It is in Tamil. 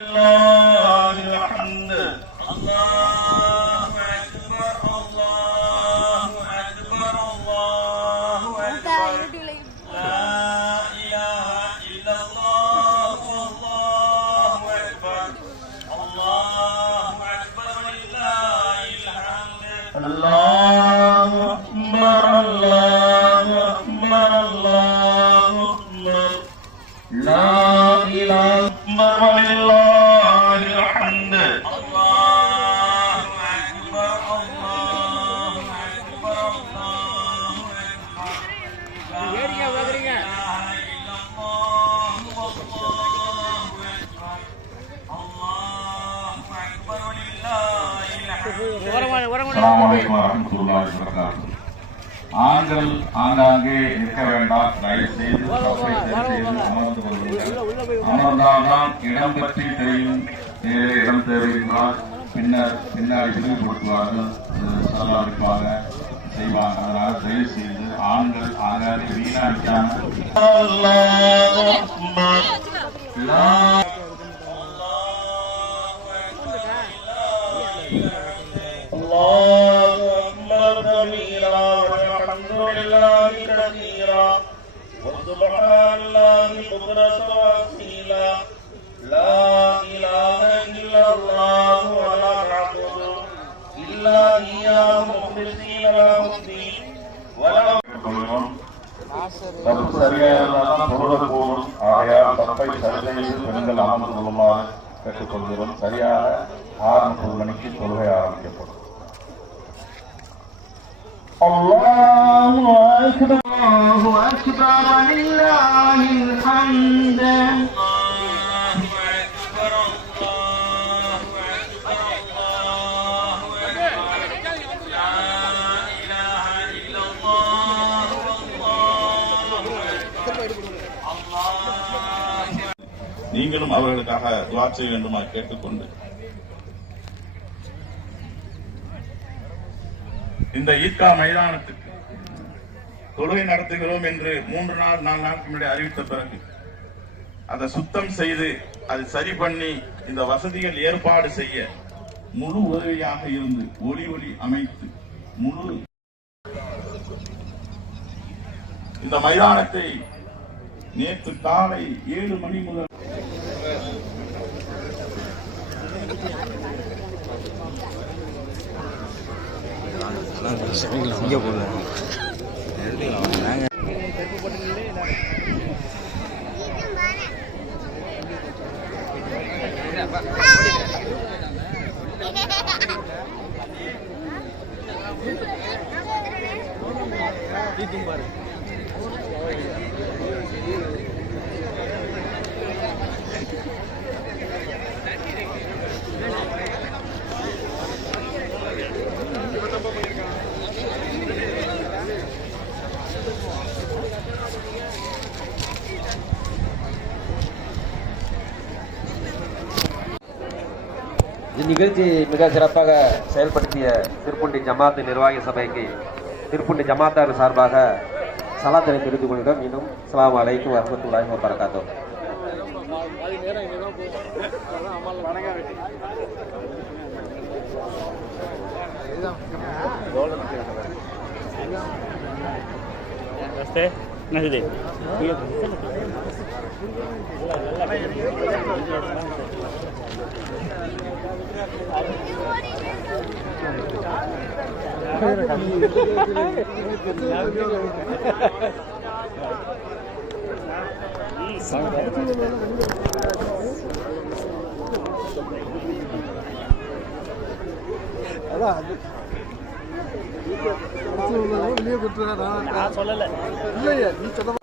الله الحمد الله أكبر الله أكبر الله أكبر لا إله إلا الله الله أكبر الله أكبر لله الحمد الله أكبر الله أكبر الله أكبر لا إله إلا الله الحمد الله أكبر الله أكبر الله أكبر لا إله إلا الله والله أكبر الله أكبر لله الحمد. السلام عليكم ورحمة الله وبركاته. ஆண்கள் ஆங்காங்கே நிற்க வேண்டாம், தயவு செய்து அமர்ந்து கொள்ளுங்கள். அமர்ந்தால்தான் இடம் பற்றி தெரியும். நேரே இடம் தேவையின்றால் பின்னாடி விரிவுபடுத்துவார்கள், செலவழிப்பாங்க, செய்வாங்க. அதனால தயவு செய்து ஆண்கள் ஆங்காங்கே வீணாக்காம لله كثيرا وسبحان الله بكرة وأصيلا لا إله إلا الله ولا نعبد إلا إياه مخلصين له الدين பெண்கள் அமர்ந்து கொள்ளுமாறு கேட்டுக்கொள்கிறோம். சரியாக 6:30 மணிக்கு தொழுகை ஆரம்பிக்கப்படும். الله أكبر الله أكبر ولله الحمد. الله أكبر الله أكبر الله أكبر لا إله إلا الله والله أكبر الله. நீங்களும் அவர்களுக்காக துஆ செய்ய வேண்டுமா கேட்டுக்கொண்டு இந்த ஈத்கா மைதானத்துக்கு தொழுகை நடத்துகிறோம் என்று 3 நாள் 4 நாளுக்கு முன்னாடி அறிவித்த பிறகு அதை சுத்தம் செய்து அதை சரி பண்ணி இந்த வசதிகள் ஏற்பாடு செய்ய முழு உதவியாக இருந்து ஒளி அமைத்து முழு இந்த மைதானத்தை நேற்று காலை 7 மணி முதல் இங்கே போடுவோம். இந்நிகழ்ச்சி மிக சிறப்பாக செயல்படுத்திய திருப்புண்டி ஜமாத்து நிர்வாகி சபைக்கு திருப்புண்டி ஜமாத்தார் சார்பாக சலாத்தினை தெரிவித்துக் கொள்கிறோம். இன்னும் அஸ்ஸலாமு அலைக்கும் வரஹ்மத்துல்லாஹி வபரகாத்துஹு. வெளியே கொடுத்துறா சொல்லல இல்லையா நீ சொன்ன